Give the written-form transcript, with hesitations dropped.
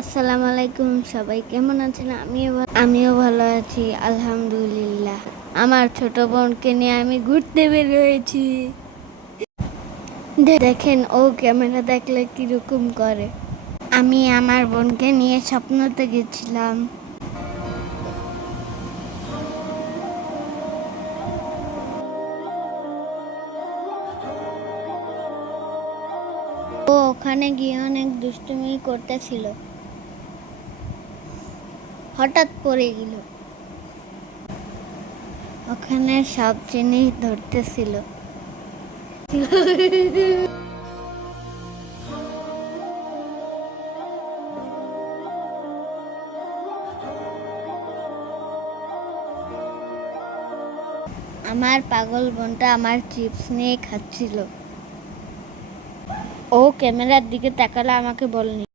আসসালামু আলাইকুম, সবাই কেমন আছেন? আমিও ভালো আছি, আলহামদুলিল্লাহ। আমার ছোট বোনকে নিয়ে আমি ঘুরতে বের হয়েছি। দেখেন ও ক্যামেরা দেখলে কিরকম করে। আমি আমার বোনকে নিয়ে স্বপ্নতে গেছিলাম। ও ওখানে গিয়ে অনেক দুষ্টুমি করতেছিল, হঠাৎ পড়ে গেল। ওখানে সব জিনিস ধরতেছিল। আমার পাগল বোনটা আমার চিপস নিয়ে খাচ্ছিল। ও ক্যামেরার দিকে তাকালে আমাকে বলেনি।